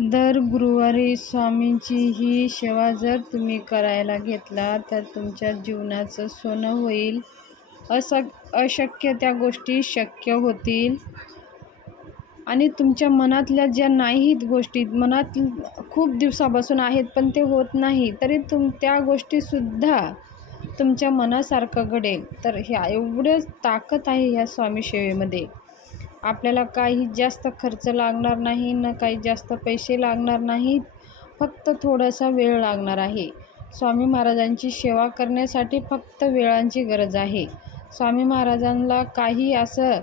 दर गुरुवारी स्वामींची ही सेवा जर तुम्ही करायला घेतला तर तुमच्या जीवनाचं सोनं होईल. अशक्य त्या गोष्टी शक्य होतील आणि तुमच्या मनातल्या ज्या नाहीत गोष्टी मनात खूप दिवसापासून आहेत पण ते होत नाही, तरी त्या गोष्टीसुद्धा तुमच्या मनासारखं घडेल. तर ह्या एवढंच ताकद आहे ह्या स्वामी सेवेमध्ये. आपल्याला काही जास्त खर्च लागणार नाही, ना काही जास्त पैसे लागणार नाहीत, फक्त थोडासा वेळ लागणार आहे. स्वामी महाराजांची सेवा करण्यासाठी फक्त वेळांची गरज आहे. स्वामी महाराजांना काही असं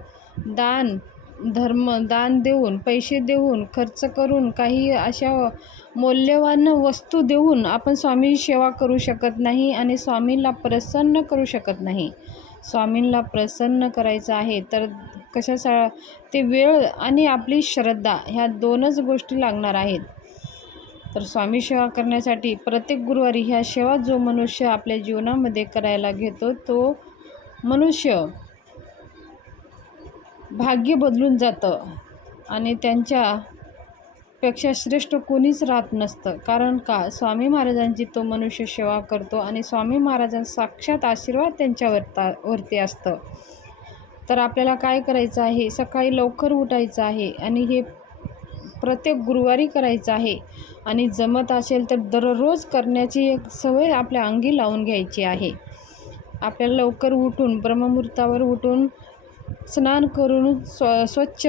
दान देऊन, पैसे देऊन, खर्च करून, काही अशा मौल्यवान वस्तू देऊन आपण स्वामी सेवा करू शकत नाही आणि स्वामींना प्रसन्न करू शकत नाही. स्वामींना प्रसन्न करायचं आहे तर ते वेळ आणि आपली श्रद्धा ह्या दोनच गोष्टी लागणार आहेत. तर स्वामी सेवा करण्यासाठी प्रत्येक गुरुवारी ह्या सेवा जो मनुष्य आपल्या जीवनामध्ये करायला घेतो तो मनुष्य भाग्य बदलून जातं आणि त्यांच्यापेक्षा श्रेष्ठ कोणीच राहत नसतं. कारण का, स्वामी महाराजांची तो मनुष्य सेवा करतो आणि स्वामी महाराजांचा साक्षात आशीर्वाद त्यांच्यावरती असतं. तर आपल्याला काय करायचं आहे, सकाळी लवकर उठायचं आहे आणि हे प्रत्येक गुरुवारी करायचं आहे आणि जमत असेल तर दररोज करण्याची एक सवय आपल्या अंगी लावून घ्यायची आहे. आपल्याला लवकर उठून, ब्रह्ममुहूर्तावर उठून, स्नान करून, स्वच्छ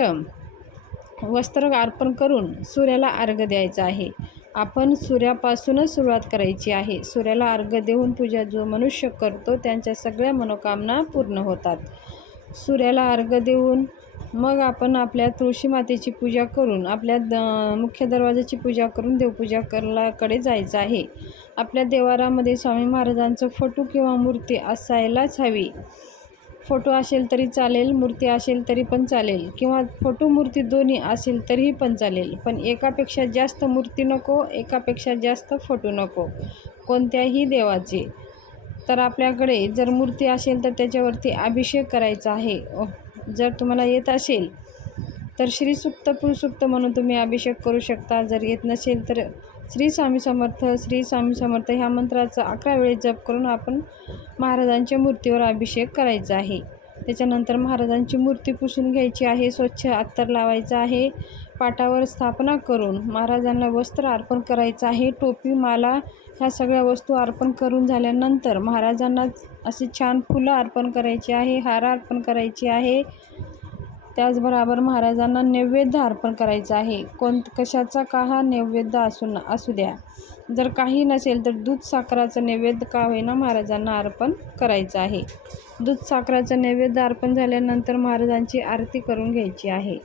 वस्त्र अर्पण करून सूर्याला अर्घ्य द्यायचं आहे. आपण सूर्यापासूनच सुरुवात करायची आहे. सूर्याला अर्घ्य देऊन पूजा जो मनुष्य करतो त्यांच्या सगळ्या मनोकामना पूर्ण होतात. सूर्याला अर्घ्य देऊन मग आपण आपल्या तुळशी मातेची पूजा करून, आपल्या मुख्य दरवाजाची पूजा करून देवपूजा कडे जायचं आहे. आपल्या देवारामध्ये स्वामी महाराजांचं फोटो किंवा मूर्ती असायलाच हवी. फोटो असेल तरी चालेल, मूर्ती असेल तरी पण चालेल, किंवा फोटो मूर्ती दोन्ही असेल तरीही पण चालेल. पण एकापेक्षा जास्त मूर्ती नको, एकापेक्षा जास्त फोटो नको, कोणत्याही देवाचे. तर आपल्याकडे जर मूर्ती असेल तर त्याच्यावरती अभिषेक करायचा आहे. जर तुम्हाला येत असेल तर श्री सूक्त, पुरुषसूक्त म्हणून तुम्ही अभिषेक करू शकता. जर येत नसेल तर श्री स्वामी समर्थ, श्री स्वामी समर्थ ह्या मंत्राचा 11 वेळेस जप करून आपण महाराजांच्या मूर्तीवर अभिषेक करायचा आहे. त्याच्यानंतर महाराजांची मूर्ती पुसून घ्यायची आहे, स्वच्छ अत्तर लावायचं आहे. पाटावर स्थापना करून महाराजांना वस्त्र अर्पण करायचं आहे. टोपी, माला ह्या सगळ्या वस्तू अर्पण करून झाल्यानंतर महाराजांना अशी छान फुलं अर्पण करायची आहे, हार अर्पण करायची आहे. त्याचबरोबर महाराजांना नैवेद्य अर्पण करायचा आहे. कशाचा का हा नैवेद्य असू द्या. जर काही नसेल तर दूध साखराचं नैवेद्य का होईना महाराजांना अर्पण करायचं आहे. दूध साखराचं नैवेद्य अर्पण झाल्यानंतर महाराजांची आरती करून घ्यायची आहे.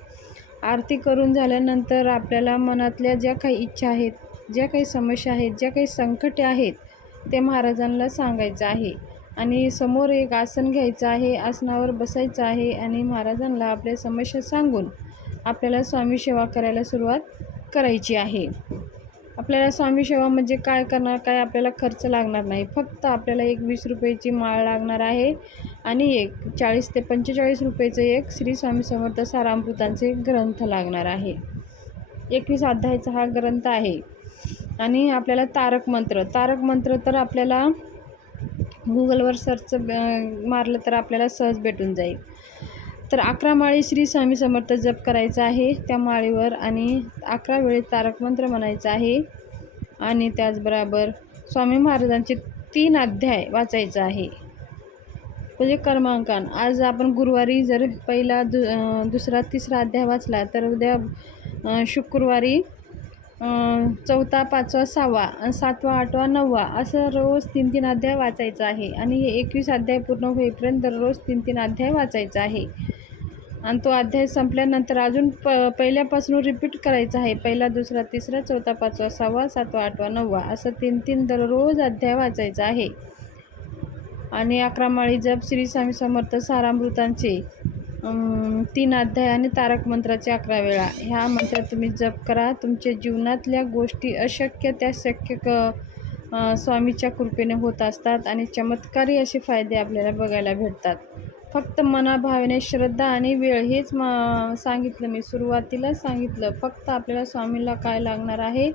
आरती करून झाल्यानंतर आपल्याला मनातल्या ज्या काही इच्छा आहेत, ज्या काही समस्या आहेत, ज्या काही संकटे आहेत ते महाराजांना सांगायचं आहे आणि समोर एक आसन घ्यायचं आहे, आसनावर बसायचं आहे आणि महाराजांना आपल्या समस्या सांगून आपल्याला स्वामी सेवा करायला सुरुवात करायची आहे. आपल्याला स्वामी सेवा म्हणजे काय करणार, काय आपल्याला खर्च लागणार नाही. फक्त आपल्याला एक 20 रुपयाची माळ लागणार आहे आणि एक 40 ते 45 रुपयाचं एक श्री स्वामी समर्थ सारामृतांचे ग्रंथ लागणार आहे. 21 अध्यायाचा हा ग्रंथ आहे. आणि आपल्याला तारक मंत्र तर आपल्याला गुगलवर सर्च मारलं तर आपल्याला सहज भेटून जाईल. तर 11 माळी श्री स्वामी समर्थ जप करायचा आहे त्या माळीवर आणि 11 वेळेस तारक मंत्र म्हणायचं आहे. आणि त्याचबरोबर स्वामी महाराजांचे 3 अध्याय वाचायचं आहे, म्हणजे कर्मांकन. आज आपण गुरुवारी जर पहिला, दुसरा, तिसरा अध्याय वाचला तर उद्या शुक्रवारी 4था, 5वा, 6वा, 7वा, 8वा, 9वा असं रोज 3-3 अध्याय वाचायचं आहे. आणि हे 21 अध्याय पूर्ण होईपर्यंत दररोज 3-3 अध्याय वाचायचा आहे. आणि तो अध्याय संपल्यानंतर अजून पहिल्यापासून रिपीट करायचा आहे. पहिला, दुसरा, तिसरा, 4था, 5वा, 6वा, 7वा, 8वा, 9वा असं 3-3 दररोज अध्याय वाचायचा आहे. आणि 11 माळी जप श्री स्वामी समर्थ सारामृतांचे 3 अध्याय आणि तारक मंत्राचे 11 वेळा ह्या मंत्र तुम्ही जप करा. तुमच्या जीवनातल्या गोष्टी अशक्य त्या शक्य स्वामीच्या कृपेने होत असतात आणि चमत्कारी असे फायदे आपल्याला बघायला भेटतात. फक्त मनाभावेने श्रद्धा आणि वेळ हेच सांगितलं मी सुरुवातीला सांगितलं. फक्त आपल्याला स्वामीला काय लागणार आहे,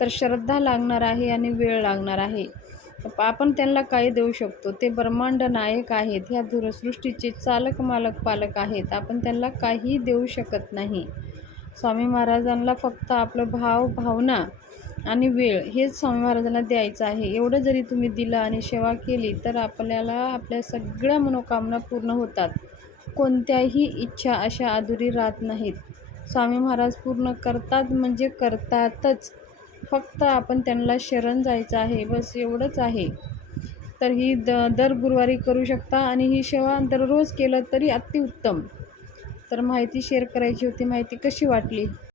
तर श्रद्धा लागणार आहे आणि वेळ लागणार आहे. आपण त्यांना काय देऊ शकतो? ते ब्रह्मांड नायक आहेत, ह्या दूरसृष्टीचे चालक मालक पालक आहेत. आपण त्यांना काही देऊ शकत नाही. स्वामी महाराजांना फक्त आपलं भावना आणि वेळ हेच स्वामी महाराजांना द्यायचं आहे. एवढं जरी तुम्ही दिलं आणि सेवा केली तर आपल्याला आपल्या सगळ्या मनोकामना पूर्ण होतात. कोणत्याही इच्छा अशा अधुरी राहत नाहीत. स्वामी महाराज पूर्ण करतात म्हणजे करतातच. फक्त आपण त्यांना शरण जायचं आहे, बस एवढंच आहे. तर ही दर गुरुवारी करू शकता आणि ही सेवा दररोज केलं तरी अतिउत्तम. तर माहिती शेअर करायची होती. माहिती कशी वाटली?